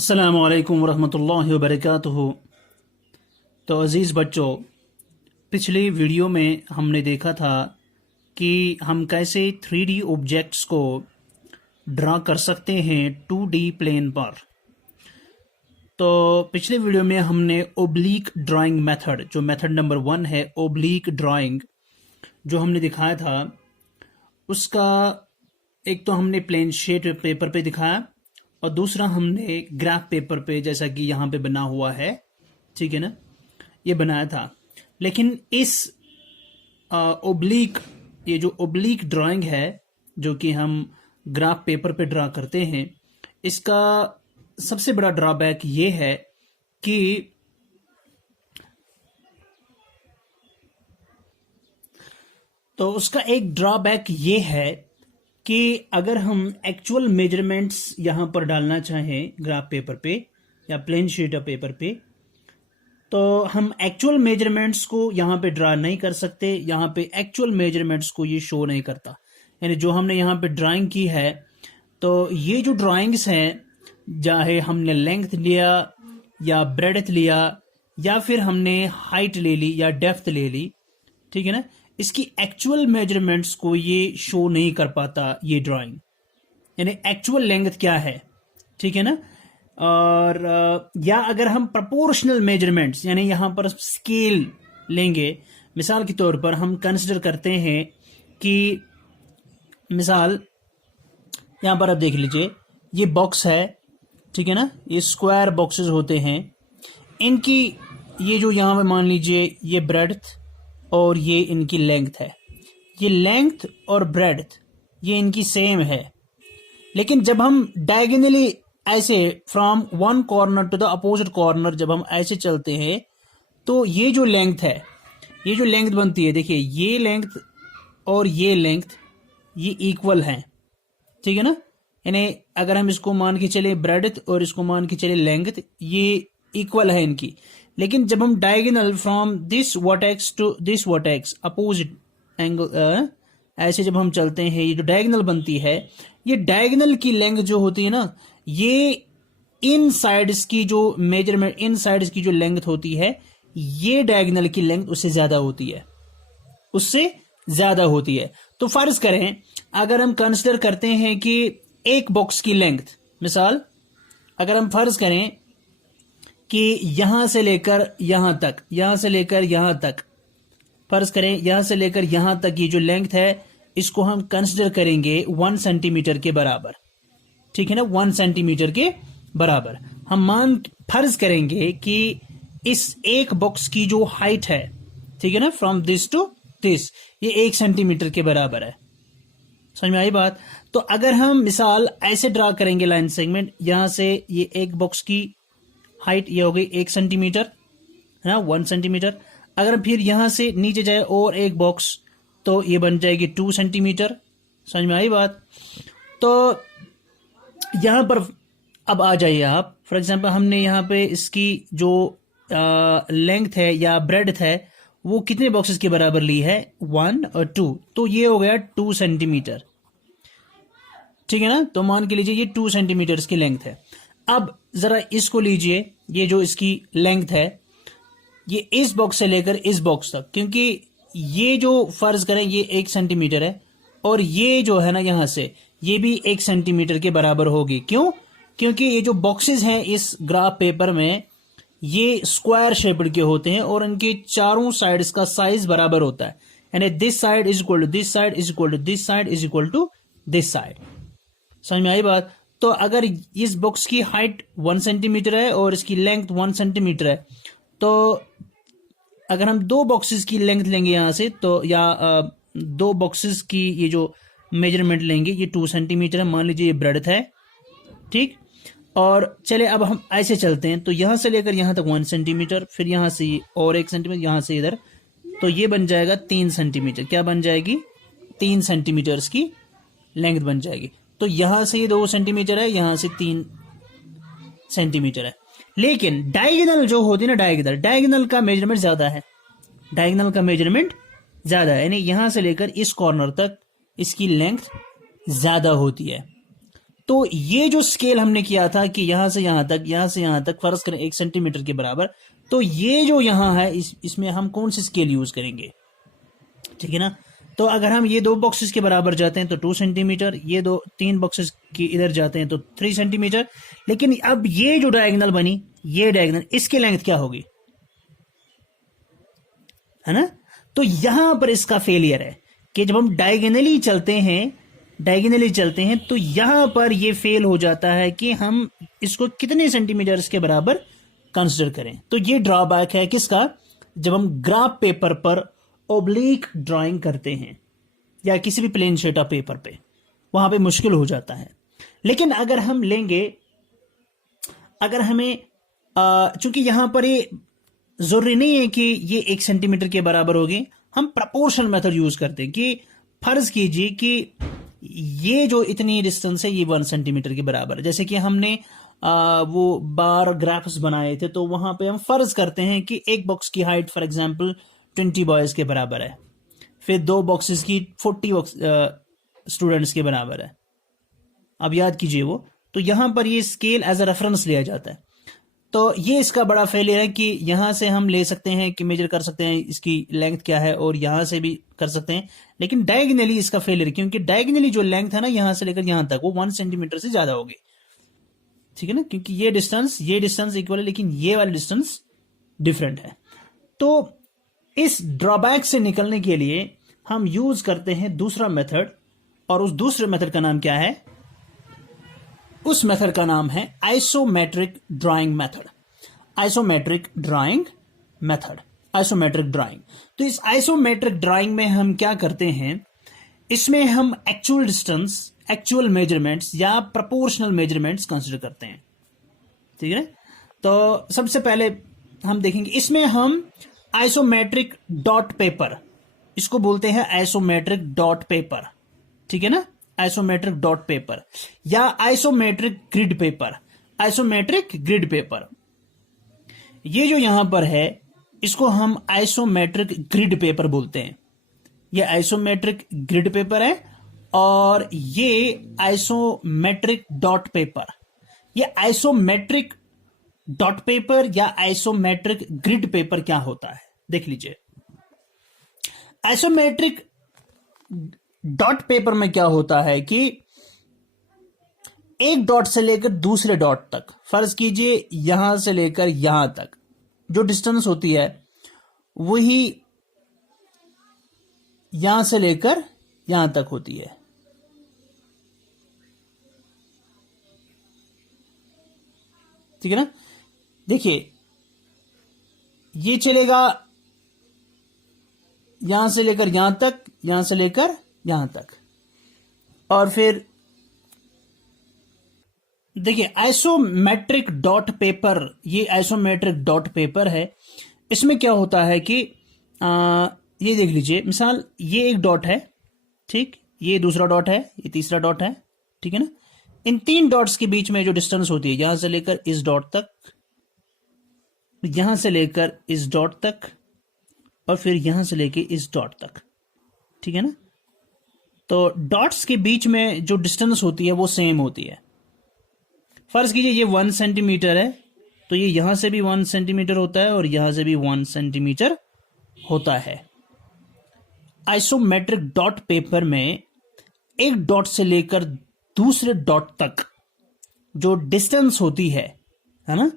अस्सलामु अलैकुम वरहमतुल्लाहि वबरकातुहू। तो अज़ीज़ बच्चों, पिछले वीडियो में हमने देखा था कि हम कैसे 3D ऑब्जेक्ट्स को ड्रा कर सकते हैं 2D प्लेन पर। तो पिछले वीडियो में हमने ओब्लीक ड्राइंग मेथड, जो मेथड नंबर 1 है ओब्लीक ड्राइंग, जो हमने दिखाया था, उसका एक तो हमने प्लेन शीट पेपर पे दिखाया और दूसरा हमने ग्राफ पेपर पे, जैसा कि यहाँ पे बना हुआ है, ठीक है ना, ये बनाया था। लेकिन इस ओब्लीक, ये जो ओब्लीक ड्राइंग है जो कि हम ग्राफ पेपर पे ड्रा करते हैं, इसका सबसे बड़ा ड्रॉबैक ये है कि तो उसका एक ड्रॉबैक ये है कि अगर हम एक्चुअल मेजरमेंट्स यहाँ पर डालना चाहें ग्राफ पेपर पे या प्लेन शीट ऑफ पेपर पे, तो हम एक्चुअल मेजरमेंट्स को यहाँ पे ड्रा नहीं कर सकते। यहाँ पे एक्चुअल मेजरमेंट्स को ये शो नहीं करता। यानी जो हमने यहाँ पे ड्राइंग की है, तो ये जो ड्राइंग्स हैं, चाहे हमने लेंथ लिया या ब्रेडथ लिया या फिर हमने हाइट ले ली या डेप्थ ले ली, ठीक है ना, इसकी एक्चुअल मेजरमेंट्स को ये शो नहीं कर पाता ये ड्राइंग। यानी एक्चुअल लेंथ क्या है, ठीक है ना। और या अगर हम प्रोपोर्शनल मेजरमेंट्स, यानी यहां पर स्केल लेंगे, मिसाल के तौर पर हम कंसिडर करते हैं कि मिसाल यहां पर आप देख लीजिए, ये बॉक्स है, ठीक है ना, ये स्क्वायर बॉक्सेस होते हैं, इनकी ये जो यहां पे मान लीजिए ये ब्रेडथ और ये इनकी लेंथ है। ये लेंथ और ब्रेडथ ये इनकी सेम है। लेकिन जब हम डायगोनली ऐसे from one corner to the opposite corner जब हम ऐसे चलते हैं, तो ये जो लेंथ है, ये जो लेंथ बनती है, देखिए ये लेंथ और ये लेंथ ये इक्वल हैं, ठीक है ना। यानी अगर हम इसको मान के चले ब्रेडथ और इसको मान के चले लेंथ, ये इक्वल है इनकी। लेकिन जब हम diagonal from this vertex to this vertex opposite angle ऐसे जब हम चलते हैं, ये जो डायगोनल बनती है, ये डायगोनल की लेंथ जो होती है ना, ये इन साइड्स की जो मेजरमेंट, इन साइड्स की जो लेंथ होती है, ये डायगोनल की लेंथ उससे ज्यादा होती है, उससे ज्यादा होती है। तो फर्ज करें अगर हम कंसिडर करते हैं कि एक बॉक्स की लेंथ, मिसाल अगर हम फर्ज करें कि यहां से लेकर यहां तक, यहां से लेकर यहां तक, फर्ज करें यहां से लेकर यहां तक ये जो लेंथ है, इसको हम कंसिडर करेंगे 1 सेंटीमीटर के बराबर, ठीक है ना, 1 सेंटीमीटर के बराबर। हम फर्ज करेंगे कि इस एक बॉक्स की जो हाइट है, ठीक है ना, फ्रॉम दिस टू दिस, ये 1 सेंटीमीटर के बराबर है। समझ में आई बात। तो अगर हम मिसाल ऐसे ड्रा करेंगे लाइन सेगमेंट, यहां से ये एक बॉक्स की हाइट ये हो गई 1 सेंटीमीटर, है ना, 1 सेंटीमीटर। अगर फिर यहां से नीचे जाए और एक बॉक्स, तो ये बन जाएगी 2 सेंटीमीटर। समझ में आई बात। तो यहां पर अब आ जाइए आप, फॉर एग्जांपल हमने यहां पे इसकी जो लेंथ है या ब्रेडथ है, वो कितने बॉक्सेस के बराबर ली है, 1 और 2, तो ये हो गया 2 सेंटीमीटर, ठीक है ना। तो मान के लीजिए ये 2 सेंटीमीटर की लेंथ है। अब जरा इसको लीजिए, ये जो इसकी लेंथ है, ये इस बॉक्स से लेकर इस बॉक्स तक, क्योंकि ये जो फर्ज करें ये 1 सेंटीमीटर है और ये जो है ना यहां से ये भी 1 सेंटीमीटर के बराबर होगी। क्यों? क्योंकि ये जो बॉक्सेस हैं इस ग्राफ पेपर में, ये स्क्वायर शेप्ड के होते हैं और इनके चारों साइड्स का साइज बराबर होता है। यानी this side is equal to this side is equal to this side is equal to this side. समझ में आई बात। तो अगर इस बॉक्स की हाइट 1 सेंटीमीटर है और इसकी लेंथ 1 सेंटीमीटर है, तो अगर हम 2 बॉक्सेस की लेंथ लेंगे यहां से, तो या 2 बॉक्सेस की ये जो मेजरमेंट लेंगे, ये 2 सेंटीमीटर है, मान लीजिए ये ब्रेडथ है, ठीक। और चले अब हम ऐसे चलते हैं, तो यहां से लेकर यहां तक 1 सेंटीमीटर, फिर यहां से और 1 सेंटीमीटर, यहां से इधर, तो ये बन जाएगा 3 सेंटीमीटर। क्या बन जाएगी? 3 सेंटीमीटर की लेंथ बन जाएगी। तो यहां से ये 2 सेंटीमीटर है, यहां से 3 सेंटीमीटर है। लेकिन डायगोनल जो होती है ना, डायगोनल का मेजरमेंट ज्यादा है, डायगोनल का मेजरमेंट ज्यादा है, यानी यहां से लेकर इस कॉर्नर तक इसकी लेंथ ज्यादा होती है। तो ये जो स्केल हमने किया था कि यहां से यहां तक, यहां से यहां तक फर्ज करें 1 सेंटीमीटर के बराबर, तो ये जो यहां है इसमें हम कौन सी स्केल यूज करेंगे, ठीक है ना। तो अगर हम ये 2 बॉक्सेस के बराबर जाते हैं तो 2 सेंटीमीटर, ये 3 बॉक्सेस के इधर जाते हैं तो 3 सेंटीमीटर। लेकिन अब ये जो डायगोनल बनी, ये डायगोनल, इसकी लेंथ क्या होगी, है ना। तो यहां पर इसका फेलियर है कि जब हम डायगोनली चलते हैं तो यहां पर ये फेल हो जाता है कि हम इसको कितने सेंटीमीटर के बराबर कंसिडर करें। तो ये ड्रॉबैक है किसका, जब हम ग्राफ पेपर पर ओब्लिक ड्राइंग करते हैं या किसी भी प्लेन शीट ऑफ पेपर पे, वहां पे मुश्किल हो जाता है। लेकिन अगर हम लेंगे, अगर हमें चूंकि यहां पर ये जरूरी नहीं है कि ये 1 सेंटीमीटर के बराबर होगी, हम प्रपोर्शनल मेथड यूज करते हैं कि फर्ज कीजिए कि ये जो इतनी डिस्टेंस है ये 1 सेंटीमीटर के बराबर है। जैसे कि हमने वो बार ग्राफ्स बनाए थे, तो वहां पे हम फर्ज करते हैं कि एक बॉक्स की हाइट फॉर एग्जांपल 20 बॉयज के बराबर है, फिर 2 बॉक्सेस की 40 स्टूडेंट्स के बराबर है। अब याद कीजिए वो, तो यहां पर ये स्केल एज अ रेफरेंस लिया जाता है। तो ये इसका बड़ा फेलियर है कि यहां से हम ले सकते हैं कि मेजर कर सकते हैं इसकी लेंथ क्या है, और यहां से भी कर सकते हैं, लेकिन डायगोनली इसका फेलियर है क्योंकि डायगोनली जो लेंथ है ना यहां से लेकर यहां तक वो 1 सेंटीमीटर से ज्यादा होगी, ठीक है ना, क्योंकि ये डिस्टेंस इक्वल है लेकिन ये वाली डिस्टेंस डिफरेंट है। तो इस ड्रॉबैक से निकलने के लिए हम यूज करते हैं दूसरा मेथड, और उस दूसरे मेथड का नाम क्या है, उस मेथड का नाम है isometric drawing method. Isometric drawing method, isometric drawing. तो इस आइसोमेट्रिक ड्राइंग में हम क्या करते हैं, इसमें हम एक्चुअल डिस्टेंस, एक्चुअल मेजरमेंट्स या प्रोपोर्शनल मेजरमेंट्स कंसीडर करते हैं, ठीक है। तो सबसे पहले हम देखेंगे, इसमें हम आइसोमेट्रिक डॉट पेपर, इसको बोलते हैं आइसोमेट्रिक डॉट पेपर, ठीक है ना, आइसोमेट्रिक डॉट पेपर या isometric grid paper, isometric grid paper. ये जो यहां पर है इसको हम आइसोमेट्रिक ग्रिड पेपर बोलते हैं। ये आइसोमेट्रिक ग्रिड पेपर है और ये आइसोमेट्रिक डॉट पेपर। ये आइसोमेट्रिक डॉट पेपर या आइसोमेट्रिक ग्रिड पेपर क्या होता है देख लीजिए। आइसोमेट्रिक डॉट पेपर में क्या होता है कि एक डॉट से लेकर दूसरे डॉट तक, फर्ज कीजिए यहां से लेकर यहां तक जो डिस्टेंस होती है वही यहां से लेकर यहां तक होती है, ठीक है ना। देखिए ये चलेगा यहां से लेकर यहां तक, यहां से लेकर यहां तक, और फिर देखिए आइसोमेट्रिक डॉट पेपर, ये आइसोमेट्रिक डॉट पेपर है। इसमें क्या होता है कि ये देख लीजिए, मिसाल ये एक डॉट है, ठीक, ये दूसरा डॉट है, ये तीसरा डॉट है, ठीक है ना। इन 3 डॉट्स के बीच में जो डिस्टेंस होती है यहां से लेकर इस डॉट तक, यहां से लेकर इस डॉट तक, और फिर यहां से लेकर इस डॉट तक, ठीक है ना। तो डॉट्स के बीच में जो डिस्टेंस होती है वो सेम होती है। फर्ज कीजिए ये 1 सेंटीमीटर है, तो ये यहां से भी 1 सेंटीमीटर होता है और यहां से भी 1 सेंटीमीटर होता है। आइसोमेट्रिक डॉट पेपर में एक डॉट से लेकर दूसरे डॉट तक जो डिस्टेंस होती है ना,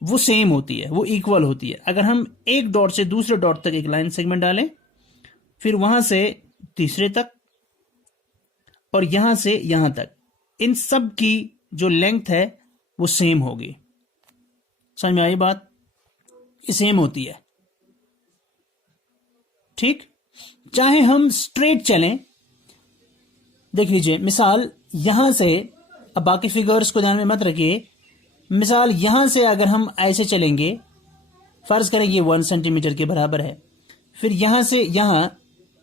वो सेम होती है, वो इक्वल होती है। अगर हम एक डॉट से दूसरे डॉट तक एक लाइन सेगमेंट डालें, फिर वहां से तीसरे तक और यहां से यहां तक, इन सब की जो लेंथ है वो सेम होगी। समझ में आई बात, ये सेम होती है, ठीक। चाहे हम स्ट्रेट चलें, देख लीजिए मिसाल यहां से, अब बाकी फिगर्स को ध्यान में मत रखिए, मिसाल यहां से अगर हम ऐसे चलेंगे, फर्ज करें ये 1 सेंटीमीटर के बराबर है, फिर यहां से यहां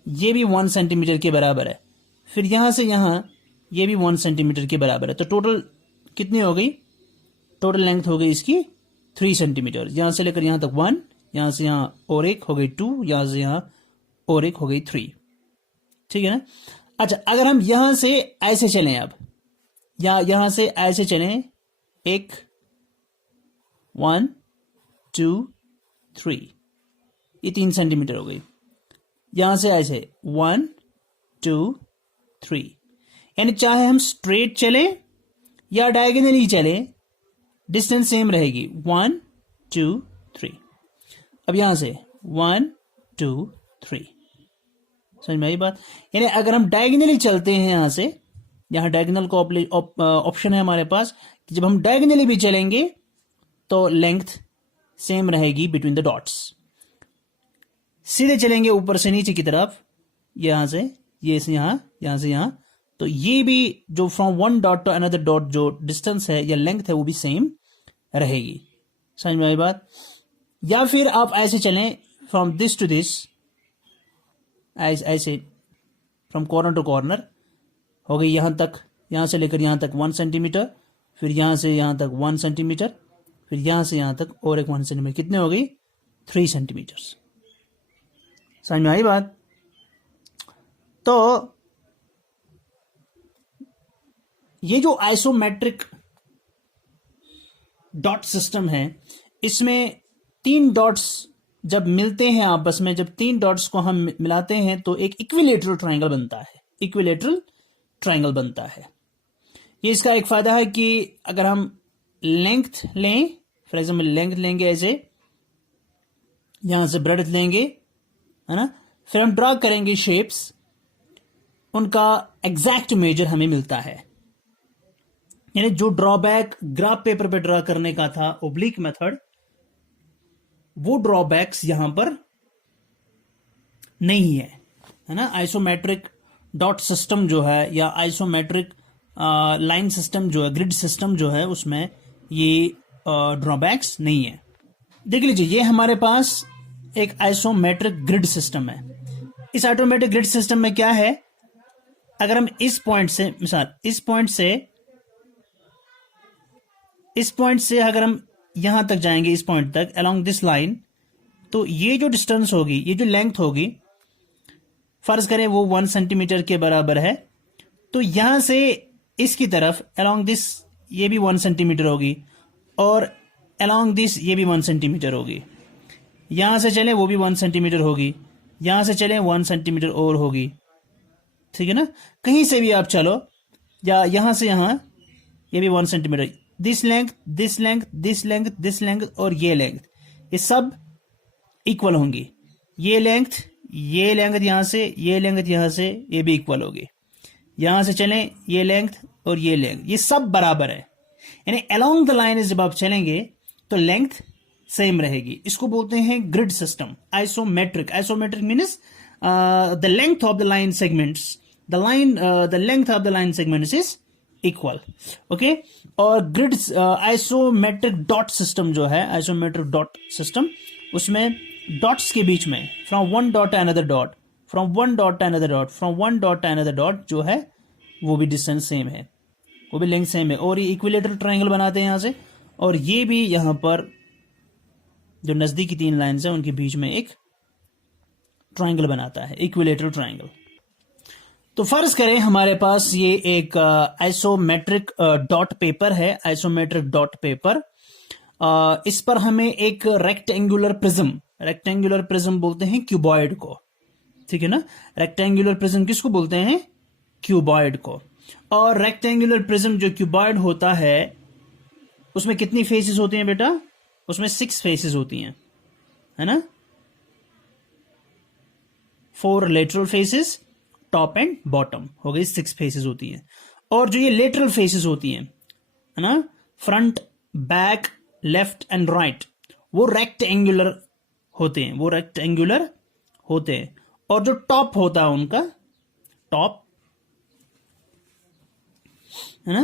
ये भी 1 सेंटीमीटर के बराबर है, फिर यहां से यहां ये भी 1 सेंटीमीटर के बराबर है, तो टोटल कितनी हो गई, टोटल लेंथ हो गई इसकी 3 सेंटीमीटर। यहां से लेकर यहां तक 1, यहां से यहां और एक हो गई 2, यहां से यहां और एक हो गई 3, ठीक है ना। अच्छा, अगर हम यहां से ऐसे चलें, अब या यहां से ऐसे चले, एक 1 2 3, ये 3 सेंटीमीटर हो गई। यहां से ऐसे 1 2 3, यानी चाहे हम स्ट्रेट चले या डायगोनली चले, डिस्टेंस सेम रहेगी 1 2 3। अब यहां से 1 2 3, समझ में आई बात? यानी अगर हम डायगोनली चलते हैं यहां से, यहां डायगोनल का ऑप्शन है हमारे पास कि जब हम डायगोनली भी चलेंगे तो लेंथ सेम रहेगी बिटवीन द डॉट्स। सीधे चलेंगे ऊपर से नीचे की तरफ, यहां से ये से यहां से यहां, तो ये भी जो from one dot to another dot जो डिस्टेंस है या लेंथ है वो भी सेम रहेगी। समझ में आई बात? या फिर आप ऐसे चलें फ्रॉम दिस टू दिस, ऐसे फ्रॉम कॉर्नर टू कॉर्नर हो गई यहां तक, यहां से लेकर यहां तक 1 सेंटीमीटर, फिर यहां से यहां तक 1 सेंटीमीटर, फिर यहां से यहां तक और एक 1 सेंटीमीटर, कितने हो गई? 3 सेंटीमीटर। समझ में आई बात? तो ये जो आइसोमेट्रिक डॉट सिस्टम है, इसमें 3 डॉट्स जब मिलते हैं आपस में, जब 3 डॉट्स को हम मिलाते हैं तो एक इक्विलेटरल ट्रायंगल बनता है, इक्विलेटरल ट्रायंगल बनता है। ये इसका एक फायदा है कि अगर हम लेंथ लें, फॉर एग्जाम्पल लेंथ लेंगे ऐसे, यहां से ब्रेड्थ लेंगे, है ना, फिर हम ड्रा करेंगे शेप्स, उनका एग्जैक्ट मेजर हमें मिलता है। यानी जो ड्रॉबैक ग्राफ पेपर पे ड्रा करने का था, ओब्लिक मेथड, वो ड्रॉबैक्स यहां पर नहीं है ना। आइसोमेट्रिक डॉट सिस्टम जो है या आइसोमेट्रिक लाइन सिस्टम जो है, ग्रिड सिस्टम जो है, उसमें ये ड्रॉबैक्स नहीं है। देख लीजिए, ये हमारे पास एक आइसोमेट्रिक ग्रिड सिस्टम है। इस आइसोमेट्रिक ग्रिड सिस्टम में क्या है, अगर हम इस पॉइंट से, मिसाल इस पॉइंट से अगर हम यहां तक जाएंगे, इस पॉइंट तक अलोंग दिस लाइन, तो ये जो डिस्टेंस होगी, ये जो लेंथ होगी, फर्ज करें वो 1 सेंटीमीटर के बराबर है, तो यहां से इसकी तरफ अलोंग दिस ये भी 1 सेंटीमीटर होगी, और अलोंग दिस ये भी 1 सेंटीमीटर होगी। यहां से चले वो भी 1 सेंटीमीटर होगी, यहां से चले 1 सेंटीमीटर और होगी, ठीक है ना। कहीं से भी आप चलो, या यहां से यहां, ये भी 1 centimetre, this length this length this length this length और ये लेंथ, ये सब इक्वल होंगी। ये लेंथ यहां से, ये लेंथ यहां से, ये भी इक्वल होगी। यहां से चलें, ये लेंथ और ये लेंथ, ये सब बराबर है। यानी अलोंग द लाइन जब आप चलेंगे तो लेंथ सेम रहेगी। इसको बोलते हैं grid system, isometric. Isometric means the length of the line segments, the length of the line segments is equal, okay. और ग्रिड आइसोमेट्रिक डॉट सिस्टम जो है, आइसोमेट्रिक डॉट सिस्टम, उसमें डॉट्स के बीच में from one dot to another dot, from one dot to another dot, from one dot to another dot जो है वो भी डिस्टेंस सेम है, वो भी लेंथ सेम है, और ये इक्विलेटरल ट्रायंगल बनाते हैं यहां से। और ये भी यहां पर जो नजदीकी 3 लाइन्स हैं उनके बीच में एक ट्रायंगल बनाता है, इक्विलेटरल ट्रायंगल। तो फर्ज करें हमारे पास ये एक आइसोमेट्रिक डॉट पेपर है, आइसोमेट्रिक डॉट पेपर। इस पर हमें एक रेक्टेंगुलर प्रिज्म बोलते हैं क्यूबॉइड को, ठीक है ना। रेक्टेंगुलर प्रिज्म किसको बोलते हैं? क्यूबॉइड को। और रेक्टेंगुलर प्रिज्म जो क्यूबॉइड होता है, उसमें कितनी फेसेस होती हैं बेटा? उसमें 6 फेसेस होती हैं, है ना। 4 lateral faces, top and bottom, हो गई 6 फेसेस होती हैं। और जो ये लेटरल फेसेस होती हैं, है ना, front, back, left and right, वो रेक्टेंगुलर होते हैं, वो रेक्टेंगुलर होते हैं। और जो टॉप होता है उनका, टॉप, है ना,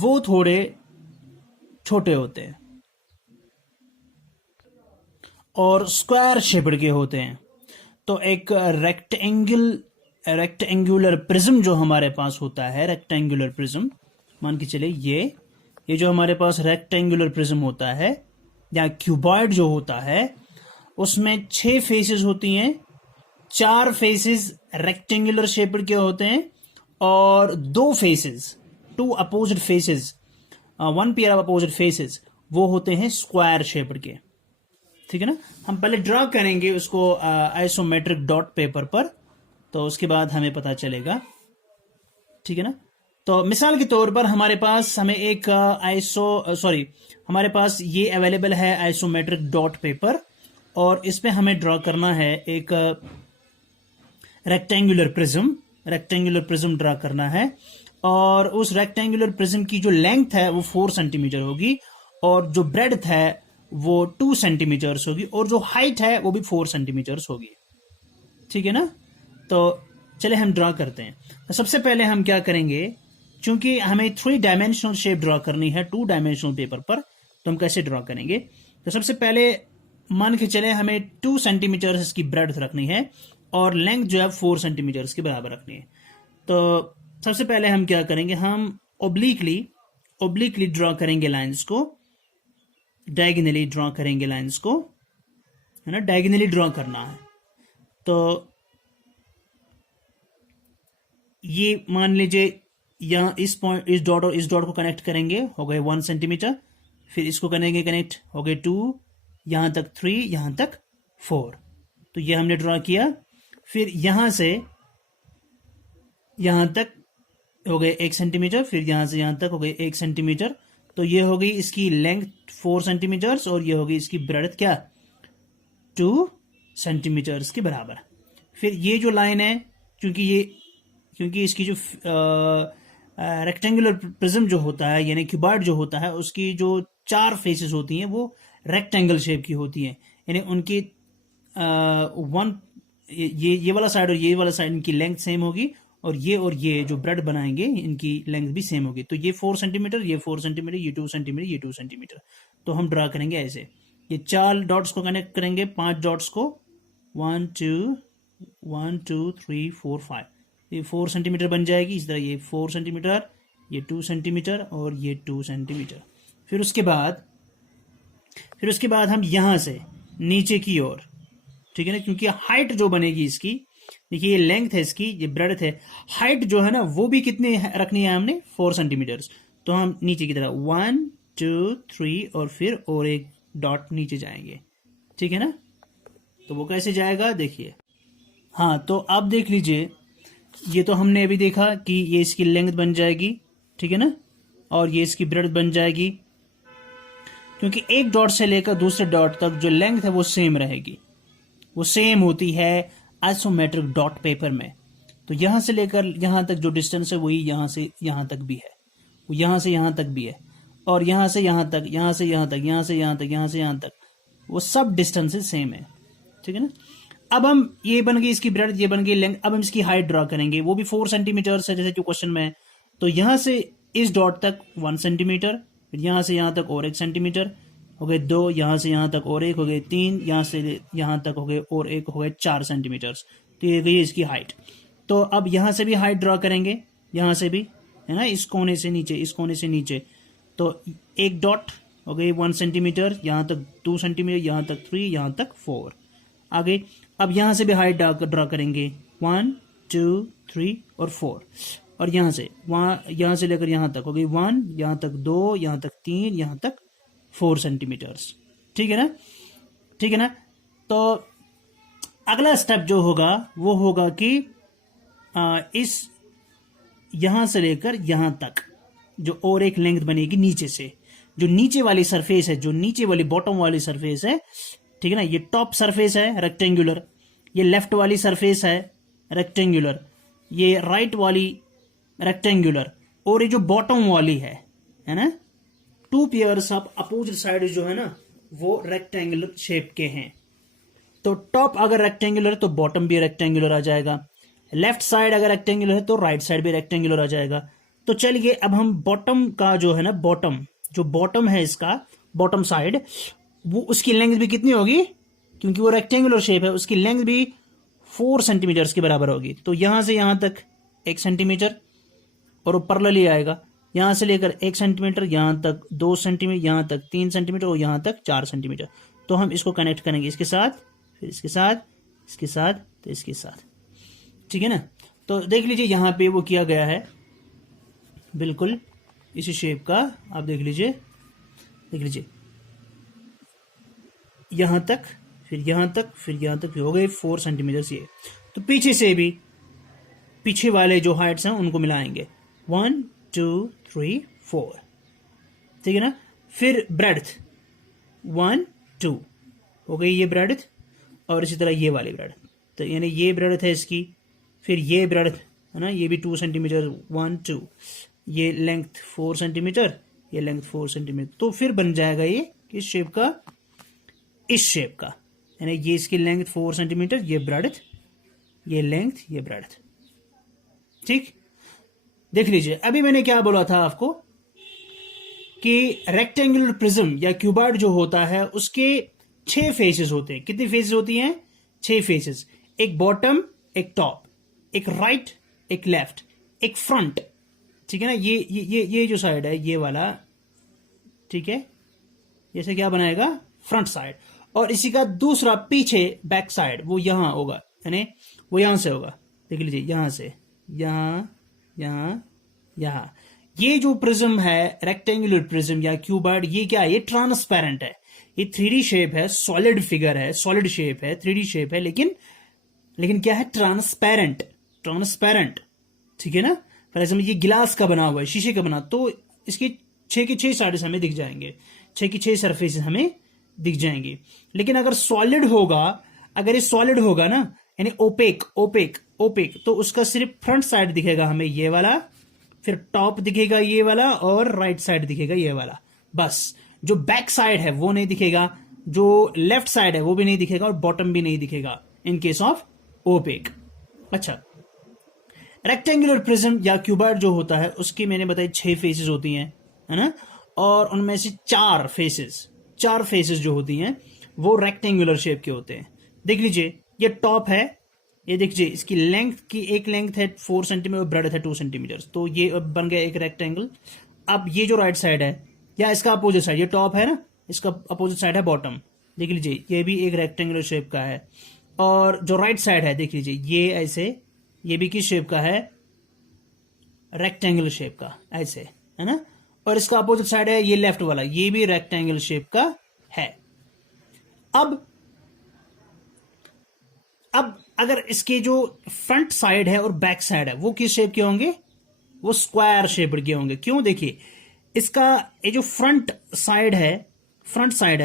वो थोड़े छोटे होते हैं और स्क्वायर शेप्ड के होते हैं। तो एक रेक्टेंगुलर प्रिज्म जो हमारे पास होता है, रेक्टेंगुलर प्रिज्म, मान के चले ये जो हमारे पास रेक्टेंगुलर प्रिज्म होता है या क्यूबॉइड जो होता है, उसमें 6 फेसेस होती हैं। 4 फेसेस रेक्टेंगुलर शेप्ड के होते हैं और 2 faces two opposite faces, one pair of opposite faces, वो होते हैं स्क्वायर शेप्ड के। ठीक है ना। हम पहले ड्रॉ करेंगे उसको आइसोमेट्रिक डॉट पेपर पर, तो उसके बाद हमें पता चलेगा। ठीक है ना। तो मिसाल के तौर पर हमारे पास हमें एक हमारे पास ये अवेलेबल है आइसोमेट्रिक डॉट पेपर, और इस पे हमें ड्रॉ करना है एक रेक्टेंगुलर प्रिज्म ड्रॉ करना है। और उस रेक्टेंगुलर प्रिज्म की जो लेंथ है वो 4 सेंटीमीटर होगी, और जो ब्रेड्थ है वो 2 सेंटीमीटर्स होगी, और जो हाइट है वो भी 4 सेंटीमीटर्स होगी। ठीक है ना। तो चले हम ड्रॉ करते हैं। तो सबसे पहले हम क्या करेंगे, चूंकि हमें 3 डायमेंशनल शेप ड्रॉ करनी है 2 डायमेंशनल पेपर पर, तो हम कैसे ड्रॉ करेंगे। तो सबसे पहले मान के चले हमें 2 सेंटीमीटर इसकी ब्रेड्थ रखनी है, और लेंथ जो है 4 सेंटीमीटर के बराबर रखनी है। तो सबसे पहले हम क्या करेंगे, हम ओब्लिकली ड्रॉ करेंगे लाइंस को, डायगोनली ड्रॉ करेंगे लाइंस को, है ना, डायगोनली ड्रॉ करना है। तो ये मान लीजिए यहाँ इस पॉइंट, इस डॉट को कनेक्ट करेंगे, हो गए 1 सेंटीमीटर, फिर इसको करेंगे कनेक्ट, हो गए 2, यहां तक 3, यहां तक 4। तो ये हमने ड्रॉ किया। फिर यहां से यहां तक हो गए 1 सेंटीमीटर, फिर यहां से यहां तक हो गए 1 सेंटीमीटर। तो ये हो गई इसकी लेंथ 4 सेंटीमीटर, और ये हो गई इसकी ब्रेड्थ क्या, 2 सेंटीमीटर के बराबर। फिर ये जो लाइन है, क्योंकि इसकी जो रेक्टेंगुलर प्रिज्म जो होता है, यानी क्यूबॉइड जो होता है, उसकी जो 4 फेसेस होती हैं वो रेक्टेंगल शेप की होती हैं, यानी उनकी ये वाला साइड और ये वाला साइड इनकी लेंथ सेम होगी, और ये जो ब्रेड बनाएंगे इनकी लेंथ भी सेम होगी। तो ये 4 सेंटीमीटर, ये 4 सेंटीमीटर, ये 2 सेंटीमीटर, ये 2 सेंटीमीटर। तो हम ड्रा करेंगे ऐसे, ये 4 डॉट्स को कनेक्ट करेंगे, 5 डॉट्स को, 1 2 3 4 5, ये 4 सेंटीमीटर बन जाएगी। इस तरह ये 4 सेंटीमीटर, ये 2 सेंटीमीटर, और ये 2 सेंटीमीटर। फिर उसके बाद हम यहां से नीचे की ओर, ठीक है ना, क्योंकि हाइट जो बनेगी इसकी, देखिए ये लेंथ है इसकी, ये ब्रेड्थ है, हाइट जो है ना वो भी कितनी रखनी है हमने, 4 सेंटीमीटर। तो हम नीचे की तरफ 1 2 3 और फिर और एक डॉट नीचे जाएंगे। ठीक है ना। तो वो कैसे जाएगा देखिए। हाँ, तो आप देख लीजिए, ये तो हमने अभी देखा कि ये इसकी लेंथ बन जाएगी, ठीक है ना, और ये इसकी ब्रेड्थ बन जाएगी, क्योंकि एक डॉट से लेकर दूसरे डॉट तक जो लेंथ है वो सेम रहेगी, वो सेम होती है आइसोमेट्रिक डॉट पेपर में। तो यहां से लेकर यहां तक जो डिस्टेंस है वही यहां से यहां तक भी है, वो यहां से यहां तक भी है, और यहां से यहां तक, यहां से यहां तक, यहां से यहां तक, यहां से यहां तक, वो सब डिस्टेंसेस सेम है। ठीक है ना। अब हम, ये बन गई इसकी ब्रेड्थ, ये बन गई लेंथ। अब हम इसकी हाइट ड्रॉ करेंगे, वो भी 4 सेंटीमीटर है जैसे जो क्वेश्चन में है। तो यहां से इस डॉट तक 1 सेंटीमीटर, फिर यहां से यहां तक और 1 सेंटीमीटर, हो गए 2, यहां से यहां तक और 1, हो गए 3, यहां से यहां तक हो गए और 1, हो गए 4 सेंटीमीटर। तो ये गई इसकी हाइट। तो अब यहां से भी हाइट ड्रॉ करेंगे, यहां से भी, है ना, इस कोने से नीचे, इस कोने से नीचे। तो एक डॉट हो गई 1 सेंटीमीटर, यहां तक 2 सेंटीमीटर, यहां तक 3, यहां तक 4 आ गई। अब यहां से भी हाइट ड्रॉ करेंगे, 1 2 3 और 4, और यहां से लेकर यहां तक हो गई 1, यहां तक 2, यहां तक 3, यहां तक 4 सेंटीमीटर। ठीक है ना। ठीक है ना। तो अगला स्टेप जो होगा वो होगा कि इस यहां से लेकर यहां तक जो और एक लेंथ बनेगी नीचे से, जो नीचे वाली सरफेस है, जो नीचे वाली बॉटम वाली सरफेस है, ठीक है ना, ये टॉप सरफेस है रेक्टेंगुलर, ये लेफ्ट वाली सरफेस है रेक्टेंगुलर, ये राइट वाली रेक्टेंगुलर, और ये जो बॉटम वाली है ना, 2 पेयर्स ऑफ अपोजिट साइड जो है ना वो रेक्टेंगुलर शेप के हैं। तो टॉप अगर रेक्टेंगुलर है तो बॉटम भी रेक्टेंगुलर आ जाएगा, लेफ्ट साइड अगर रेक्टेंगुलर है तो राइट साइड भी रेक्टेंगुलर आ जाएगा। तो चलिए अब हम बॉटम का जो है ना, बॉटम है इसका, बॉटम साइड, वो उसकी लेंथ भी कितनी होगी, क्योंकि वो रेक्टेंगुलर शेप है, उसकी लेंथ भी 4 सेंटीमीटर के बराबर होगी। तो यहां से यहां तक 1 सेंटीमीटर, और वो पैरेलल ही आएगा, यहां से लेकर 1 सेंटीमीटर, यहां तक 2 सेंटीमीटर, यहां तक 3 सेंटीमीटर, और यहां तक 4 सेंटीमीटर। तो हम इसको कनेक्ट करेंगे इसके साथ, फिर इसके साथ, इसके साथ, तो इसके साथ। ठीक है ना। तो देख लीजिए यहां पे वो किया गया है, बिल्कुल इसी शेप का आप देख लीजिए, देख लीजिए यहां तक, फिर यहां तक, फिर यहां तक हो गए 4 सेंटीमीटर ये। तो पीछे से भी पीछे वाले जो हाइट्स हैं उनको मिलाएंगे, 1 2 3 4, ठीक है ना। फिर ब्रेड्थ 1 2 हो गई ये ब्रेड्थ, और इसी तरह ये वाली ब्रेड्थ, तो यानी ये ब्रेड्थ है इसकी, फिर ये ब्रेड्थ है ना, ये भी 2 सेंटीमीटर 1 2, ये लेंथ 4 सेंटीमीटर, ये लेंथ 4 सेंटीमीटर, तो फिर बन जाएगा ये किस शेप का, इस शेप का, यानी ये इसकी लेंथ 4 सेंटीमीटर, ये ब्रेड्थ, ये लेंथ, ये ब्रेड्थ, ठीक। देख लीजिए अभी मैंने क्या बोला था आपको कि रेक्टेंगुलर प्रिज्म या क्यूबॉइड जो होता है उसके 6 फेसेस होते हैं। कितनी फेसेस होती हैं? 6 फेसेस, एक बॉटम, एक टॉप, एक राइट, एक लेफ्ट, एक फ्रंट, ठीक है ना। ये जो साइड है ये वाला, ठीक है, जैसे क्या बनाएगा फ्रंट साइड, और इसी का दूसरा पीछे बैक साइड वो यहां होगा, यानी वो यहां से होगा, देख लीजिए यहां से, यहां यहां यहां। ये जो प्रिज्म है रेक्टेंगुलर प्रिज्म या क्यूबॉइड, ये क्या है, ये ट्रांसपेरेंट है, ये 3D शेप है, सॉलिड फिगर है, सॉलिड शेप है, 3D शेप है, लेकिन क्या है, ट्रांसपेरेंट, ट्रांसपेरेंट, ठीक है ना। फॉर एग्जाम्पल ये गिलास का बना हुआ है, शीशे का बना, तो इसके 6 के 6 साइड्स हमें दिख जाएंगे, 6 की 6 सरफेस हमें दिख जाएंगी। लेकिन अगर सॉलिड होगा, अगर ये सॉलिड होगा ना, यानी ओपेक ओपेक ओपेक, तो उसका सिर्फ फ्रंट साइड दिखेगा हमें ये वाला, फिर टॉप दिखेगा ये वाला, और राइट साइड दिखेगा ये वाला, बस। जो बैक साइड है वो नहीं दिखेगा, जो लेफ्ट साइड है वो भी नहीं दिखेगा, और बॉटम भी नहीं दिखेगा इन केस ऑफ ओपेक। अच्छा, रेक्टेंगुलर प्रिज्म या क्यूबॉइड जो होता है उसकी मैंने बताई 6 फेसेस होती हैं, है ना, और उनमें से 4 फेसेस जो होती हैं वो रेक्टेंगुलर शेप के होते हैं। देख लीजिए ये टॉप है, ये देख लीजिए इसकी लेंथ की एक लेंथ है 4 सेंटीमीटर और ब्रेड्थ है 2 सेंटीमीटर, तो ये बन गया एक रेक्टेंगल। अब ये जो राइट साइड है या इसका अपोजिट साइड, ये टॉप है ना, इसका अपोजिट साइड है बॉटम, देख लीजिए ये भी एक रेक्टेंगुलर शेप का है। और जो राइट साइड है देख लीजिए ये ऐसे, ये भी किस शेप का है, रेक्टेंगुलर शेप का, ऐसे, है ना। और इसका अपोजिट साइड है ये लेफ्ट वाला, ये भी रेक्टेंगुलर शेप का है। अब अगर इसके जो फ्रंट साइड है और बैक साइड है वो किस शेप के होंगे, वो स्क्वायर शेप के होंगे। क्यों? देखिए इसका ये जो फ्रंट साइड है, फ्रंट साइड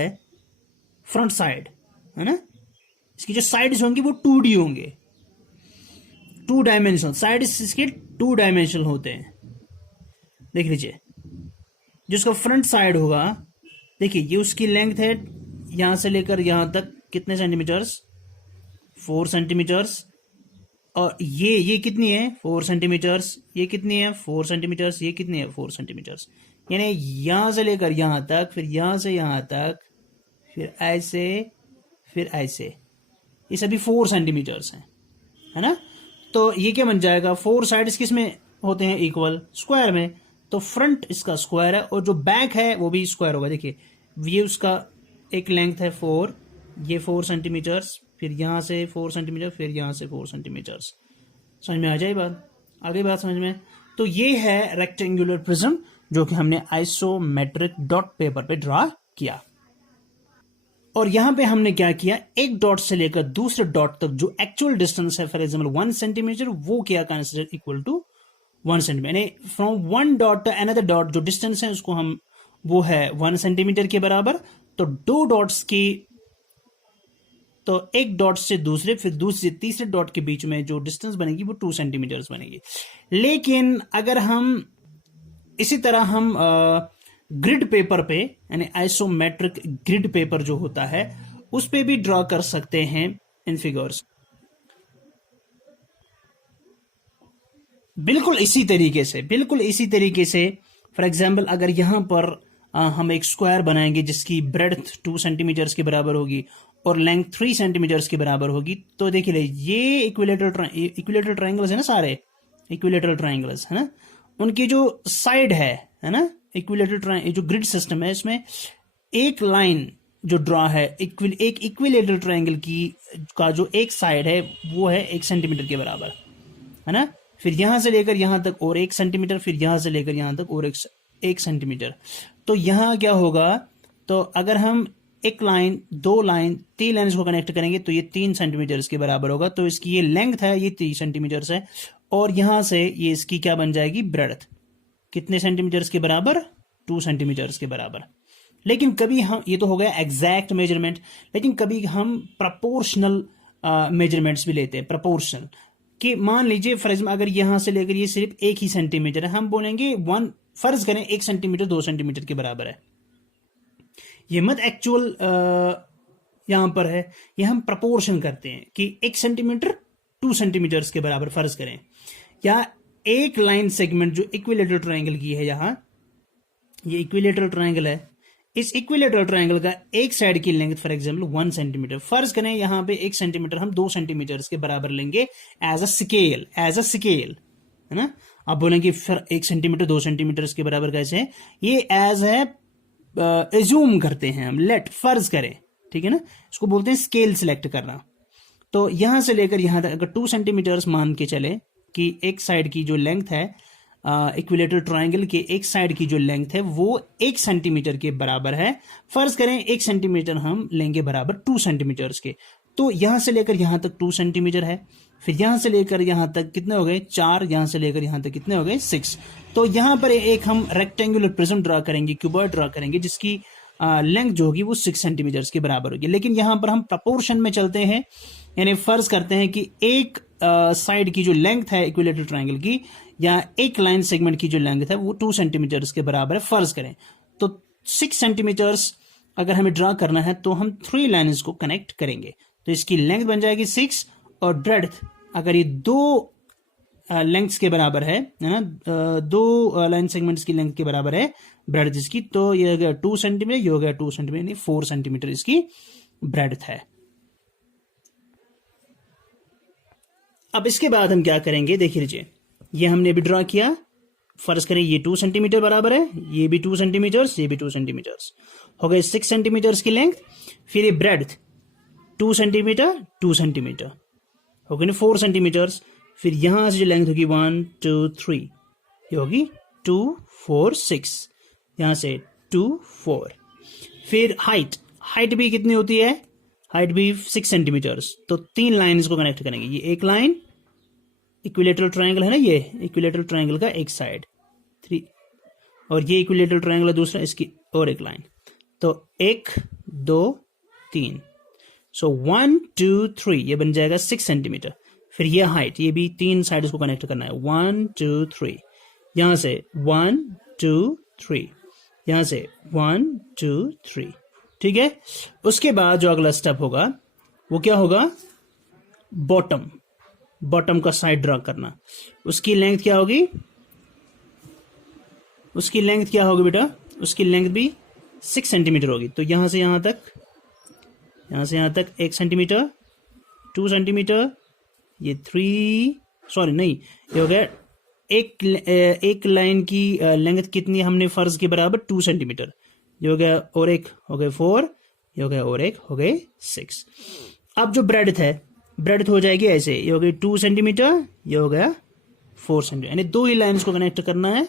है ना, इसकी जो साइड्स होंगी वो 2D होंगे, 2 डायमेंशनल साइड, इसके 2 डायमेंशनल होते हैं। देख लीजिए जो इसका फ्रंट साइड होगा, देखिए ये उसकी लेंथ है यहां से लेकर यहां तक कितने सेंटीमीटर्स, 4 सेंटीमीटर्स, और ये कितनी है 4 सेंटीमीटर्स, ये कितनी है 4 सेंटीमीटर्स, ये कितनी है 4 सेंटीमीटर्स, यानी यहां से लेकर यहां तक, फिर यहां से यहां तक, फिर ऐसे, फिर ऐसे, ये सभी 4 सेंटीमीटर्स हैं, है ना। तो ये क्या बन जाएगा, 4 साइड्स किस में होते हैं इक्वल, स्क्वायर में, तो फ्रंट इसका स्क्वायर है और जो बैक है वो भी स्क्वायर होगा। देखिए ये उसका एक लेंथ है 4, ये 4 सेंटीमीटर्स, फिर यहां से 4 सेंटीमीटर, फिर यहां से 4 सेंटीमीटर्स। समझ में आ जाए बात, आ गई बात समझ में। तो ये है रेक्टेंगुलर प्रिज्म जो कि हमने आइसोमेट्रिक डॉट पेपर पे ड्रा किया। और यहां पे हमने क्या किया, एक डॉट से लेकर दूसरे डॉट तक जो एक्चुअल डिस्टेंस है, फॉर एग्जाम्पल 1 सेंटीमीटर, वो किया कंसिडर इक्वल टू 1 सेंटीमीटर, यानी from 1 dot to another dot जो डिस्टेंस है उसको हम, वो है 1 सेंटीमीटर के बराबर। तो 2 डॉट्स की, तो एक डॉट से दूसरे, फिर दूसरे तीसरे डॉट के बीच में जो डिस्टेंस बनेगी वो 2 सेंटीमीटर बनेगी। लेकिन अगर हम इसी तरह हम ग्रिड पेपर पे, यानी आइसोमेट्रिक ग्रिड पेपर जो होता है उस पे भी ड्रॉ कर सकते हैं इन फिगर्स, बिल्कुल इसी तरीके से। फॉर एग्जाम्पल अगर यहां पर हम एक स्क्वायर बनाएंगे जिसकी ब्रेड्थ 2 सेंटीमीटर के बराबर होगी और लेंथ 3 सेंटीमीटर के बराबर होगी, तो देखिए ये इक्विलेटरल ट्राइंगल्स है ना, सारे इक्विलेटरल ट्राइंगल्स है ना, उनकी जो साइड है ना, इक्विलेटरल जो ग्रिड सिस्टम है इसमें एक लाइन जो ड्रॉ है, एक इक्विलेटरल ट्राइंगल की का जो एक साइड है वो है 1 सेंटीमीटर के बराबर, है ना। फिर यहां से लेकर यहां तक और 1 सेंटीमीटर, फिर यहां से लेकर यहां तक और 1 सेंटीमीटर। तो यहां क्या होगा, तो अगर हम एक लाइन, 2 लाइन, 3 लाइन को कनेक्ट करेंगे तो ये 3 सेंटीमीटर के बराबर होगा। तो इसकी ये लेंथ है, ये 3 सेंटीमीटर है, और यहां से ये इसकी क्या बन जाएगी, ब्रेड्थ। कितने सेंटीमीटर के बराबर, 2 सेंटीमीटर के बराबर। लेकिन कभी हम, ये तो हो गया एग्जैक्ट मेजरमेंट, लेकिन कभी हम प्रपोर्शनल मेजरमेंट्स भी लेते हैं। प्रपोर्शनल कि मान लीजिए फॉर एग्जाम्पल अगर यहां से लेकर ये सिर्फ 1 ही सेंटीमीटर है, हम बोलेंगे फर्ज करें 1 सेंटीमीटर 2 सेंटीमीटर के बराबर है। ये मत एक्चुअल यहां पर है, ये हम प्रपोर्शन करते हैं कि 1 सेंटीमीटर 2 सेंटीमीटर के बराबर फर्ज करें। या एक लाइन सेगमेंट जो इक्विलेटरल ट्रायंगल की है, यहां ये इक्विलेटरल ट्रायंगल है, इस इक्विलेटरल ट्रायंगल का एक साइड की लेंथ फॉर एग्जांपल 1 सेंटीमीटर, फर्ज करें यहां पे 1 सेंटीमीटर हम 2 सेंटीमीटर के बराबर लेंगे एज अ स्केल, है ना। आप बोलेंगे फिर 1 सेंटीमीटर 2 सेंटीमीटर के बराबर कैसे है, ये एज है एज्यूम करते हैं हम, लेट फर्ज करें, ठीक है ना, इसको बोलते हैं स्केल सिलेक्ट करना। तो यहां से लेकर यहां तक अगर 2 सेंटीमीटर मान के चले कि एक साइड की जो लेंथ है, इक्विलेटरल ट्रायंगल के एक साइड की जो लेंथ है वो 1 सेंटीमीटर के बराबर है, फर्ज करें 1 सेंटीमीटर हम लेंगे बराबर 2 सेंटीमीटर के। तो यहां से लेकर यहां तक 2 सेंटीमीटर है, फिर यहां से लेकर यहां तक कितने हो गए 4, यहां से लेकर यहां तक कितने हो गए 6। तो यहां पर एक हम रेक्टेंगुलर प्रिज्म ड्रा करेंगे, क्यूबॉइड ड्रा करेंगे, जिसकी लेंथ जो होगी वो 6 सेंटीमीटर के बराबर होगी। लेकिन यहां पर हम प्रपोर्शन में चलते हैं, यानी फर्ज करते हैं कि एक साइड की जो लेंथ है इक्विलेटरल ट्रायंगल की, या एक लाइन सेगमेंट की जो लेंथ है वो 2 सेंटीमीटर के बराबर है, फर्ज करें। तो 6 सेंटीमीटर अगर हमें ड्रा करना है तो हम 3 लाइन्स को कनेक्ट करेंगे, तो इसकी लेंथ बन जाएगी 6, और ब्रेड्थ अगर ये 2 लेंथ्स के बराबर है ना, 2 लाइन सेगमेंट्स की लेंथ के बराबर है ब्रेड्थ इसकी, तो ये हो गया 2 सेंटीमीटर, ये हो गया 2 सेंटीमीटर, यानी 4 सेंटीमीटर इसकी ब्रेड्थ है। अब इसके बाद हम क्या करेंगे, देखिए लीजिए, ये हमने भी ड्रा किया, फर्ज करें ये 2 सेंटीमीटर बराबर है, ये भी 2 सेंटीमीटर, ये भी 2 सेंटीमीटर, हो गए 6 सेंटीमीटर की लेंथ। फिर ये ब्रेड्थ 2 सेंटीमीटर 2 सेंटीमीटर, हो गए 4 सेंटीमीटर। फिर यहां से जो लेंथ होगी 1 2 3, ये होगी 2 4 6, यहां से 2 4। फिर हाइट भी कितनी होती है, हाइट भी 6 सेंटीमीटर। तो 3 लाइन इसको कनेक्ट करेंगे, ये एक लाइन, इक्विलेटरल ट्रायंगल है ना, ये इक्विलेटरल ट्रायंगल का एक साइड 3, और ये इक्विलेटरल ट्रायंगल है दूसरा, इसकी और एक लाइन, तो 1 2 3, सो 1 2 3, ये बन जाएगा 6 सेंटीमीटर। फिर ये हाइट, ये भी 3 साइड इसको कनेक्ट करना है, 1 2 3, यहां से 1 2 3, यहां से 1 2 3, ठीक है। उसके बाद जो अगला स्टेप होगा वो क्या होगा, बॉटम का साइड ड्रा करना। उसकी लेंथ क्या होगी, उसकी लेंथ क्या होगी बेटा, उसकी लेंथ भी 6 सेंटीमीटर होगी। तो यहां से यहां तक, यहां से यहां तक 1 सेंटीमीटर, 2 सेंटीमीटर, ये 3, सॉरी नहीं, ये हो गया एक लाइन की लेंथ कितनी हमने फर्ज के बराबर 2 सेंटीमीटर, ये हो गया, और एक हो गए 4, ये हो गया, और एक हो गए 6। अब जो ब्रेड्थ है, ब्रेड्थ हो जाएगी ऐसे, ये हो गई 2 सेंटीमीटर, ये हो गया 4 सेंटीमीटर, यानी 2 ही लाइन्स को कनेक्ट करना है,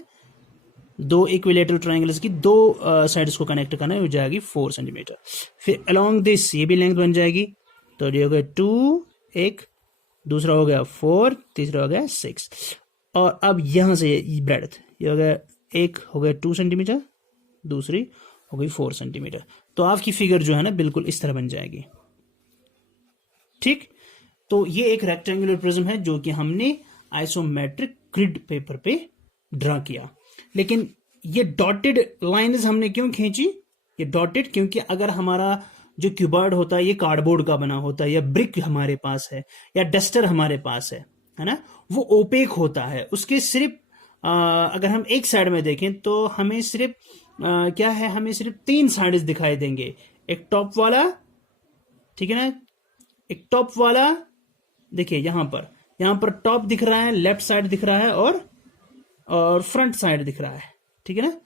2 इक्विलेटरल ट्रायंगल्स की 2 साइड्स को कनेक्ट करना है, हो जाएगी 4 सेंटीमीटर। फिर अलोंग दिस ये भी लेंथ बन जाएगी, तो ये हो गया 2, एक दूसरा हो गया 4, तीसरा हो गया 6। और अब यहां से ब्रेड्थ, ये हो गया, एक हो गया 2 सेंटीमीटर, दूसरी हो गई 4 सेंटीमीटर। तो आपकी फिगर जो है ना बिल्कुल इस तरह बन जाएगी, ठीक। तो ये एक रेक्टेंगुलर प्रिज्म है जो कि हमने आइसोमेट्रिक ग्रिड पेपर पे ड्रा किया। लेकिन ये डॉटेड लाइंस हमने क्यों खींची, ये डॉटेड क्योंकि अगर हमारा जो क्यूबॉइड होता है ये कार्डबोर्ड का बना होता है, या ब्रिक हमारे पास है, या डस्टर हमारे पास है ना, वो ओपेक होता है, उसके सिर्फ अगर हम एक साइड में देखें तो हमें सिर्फ क्या है, हमें सिर्फ 3 साइड्स दिखाई देंगे, एक टॉप वाला, ठीक है ना, एक टॉप वाला, देखिए यहां पर टॉप दिख रहा है, लेफ्ट साइड दिख रहा है, और फ्रंट साइड दिख रहा है, ठीक है ना।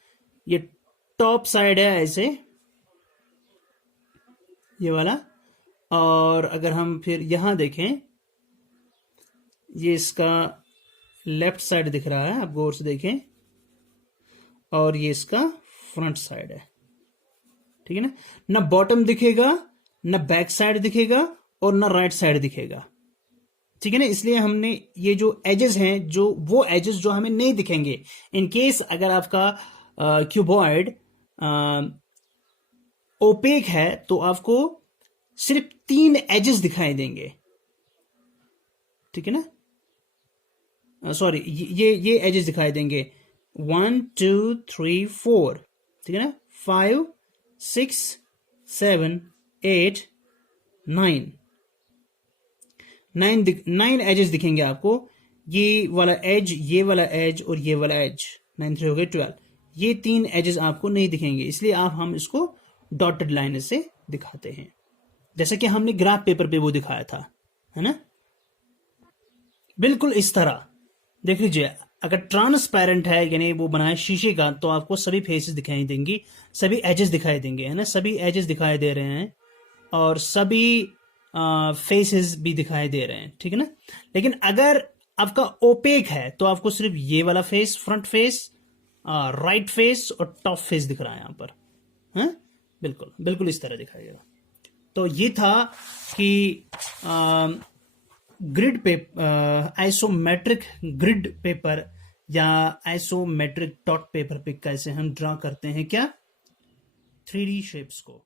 ये टॉप साइड है ऐसे, ये वाला, और अगर हम फिर यहां देखें, ये इसका लेफ्ट साइड दिख रहा है, आप गौर से देखें, और ये इसका फ्रंट साइड है, ठीक है ना। ना बॉटम दिखेगा, ना बैक साइड दिखेगा, और ना राइट साइड दिखेगा, ठीक है ना। इसलिए हमने ये जो एजेस हैं, जो वो एजेस जो हमें नहीं दिखेंगे, इन केस अगर आपका क्यूबॉइड ओपेक है तो आपको सिर्फ 3 एजेस दिखाई देंगे, ठीक है ना। सॉरी, ये एजेस दिखाई देंगे 1 2 3 4, ठीक है ना। 5 6 7 8 9, 9 एजेस दिखेंगे आपको। ये वाला एज, ये वाला एज, और ये वाला एज, 9 3 हो गए 12। ये 3 एजेस आपको नहीं दिखेंगे, इसलिए हम इसको डॉटेड लाइन से दिखाते हैं, जैसे कि हमने ग्राफ पेपर पे वो दिखाया था, है ना। बिल्कुल इस तरह देख लीजिए, अगर ट्रांसपेरेंट है यानी वो बनाए शीशे का, तो आपको सभी फेसेस दिखाई देंगी, सभी एजेस दिखाई देंगे, है ना। सभी एजेस दिखाई दे रहे हैं और सभी फेसेस भी दिखाई दे रहे हैं, ठीक है ना। लेकिन अगर आपका ओपेक है तो आपको सिर्फ ये वाला face, front face, right face और टॉप फेस दिख रहा है यहां पर, है। बिल्कुल बिल्कुल इस तरह दिखाई देगा। तो ये था कि grid paper, isometric grid paper या आइसोमेट्रिक डॉट पेपर पे कैसे हम ड्रा करते हैं क्या 3D शेप्स को।